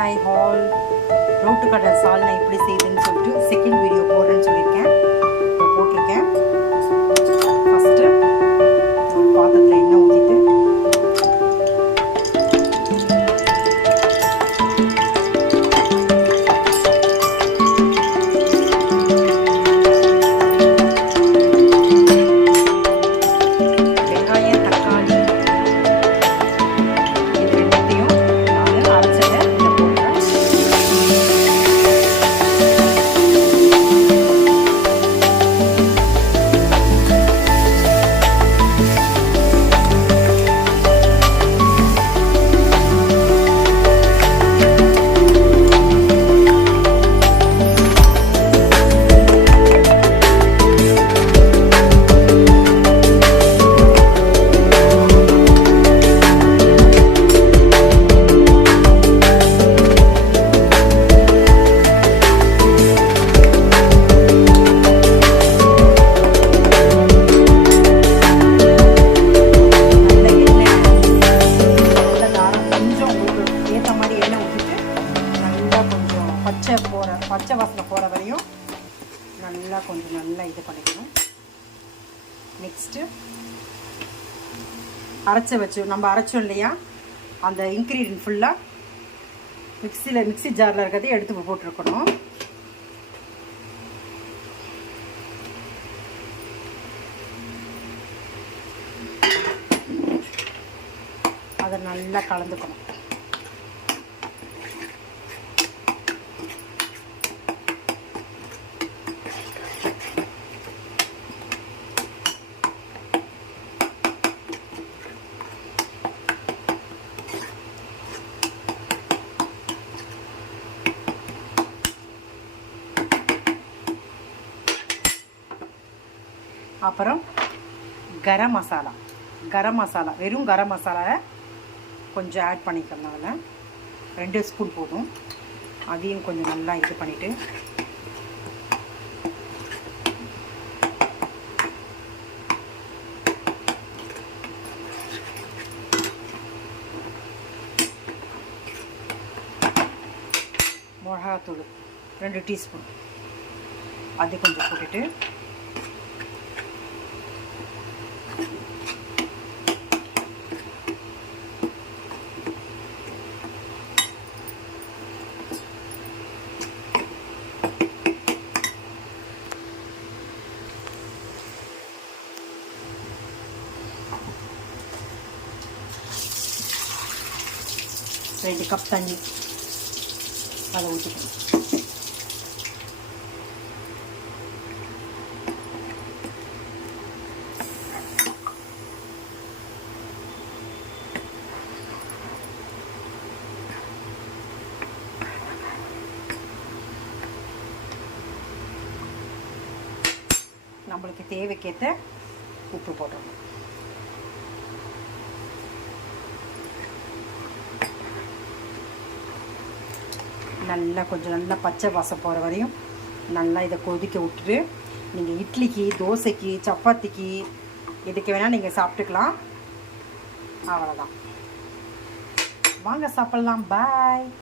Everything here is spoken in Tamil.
ஹாய் ஹால் ரோட்டுக்கடலை சால்னா எப்படி செய்யுதுன்னு சொல்லிட்டு செகண்ட் வீடியோ போடுறேன்னு சொல்லியிருக்கேன். இப்போ போட்டிருக்கேன். ஃபஸ்ட்டு ஒரு பாத்திரத்தில் எண்ணெய் ஊற்றிட்டு வெங்காயம் தக்காளி இது ரெண்டுத்தையும் நான் அரைச்சதை இதில் போடுறேன். பச்சை வாசனை போகிற வரையும் நல்லா இது பண்ணிக்கணும். நெக்ஸ்ட்டு நம்ம அரைச்சோம் இல்லையா, அந்த இன்க்ரீடியன்ட் ஃபுல்லாக மிக்சி ஜாரில் இருக்கிறதே எடுத்து போட்டிருக்கணும். அதை நல்லா கலந்துக்கணும். அப்புறம் கரம் மசாலா வெறும் கரம் மசாலாவை கொஞ்சம் ஆட் பண்ணிக்கலாம். அதில் 2 ஸ்பூன் போதும். அதையும் கொஞ்சம் நல்லா இது பண்ணிவிட்டு மிளகாத்தூள் 2 டீஸ்பூன் அது கொஞ்சம் போட்டுட்டு ரெண்டு கப் தண்ணி அதை ஊற்றிக்கணும். நம்மளுக்கு தேவைக்கேற்ற உப்பு போட்டுடணும். கொஞ்சம் நல்லா பச்சை வாசம் போகிற வரையும் நல்லா இதை கொதிக்க விட்டுட்டு நீங்கள் இட்லிக்கு, தோசைக்கு, சப்பாத்திக்கு எதுக்கு வேணால் நீங்கள் சாப்பிட்டுக்கலாம். அவ்வளோதான். வாங்க சாப்பிட்லாம். பாய்.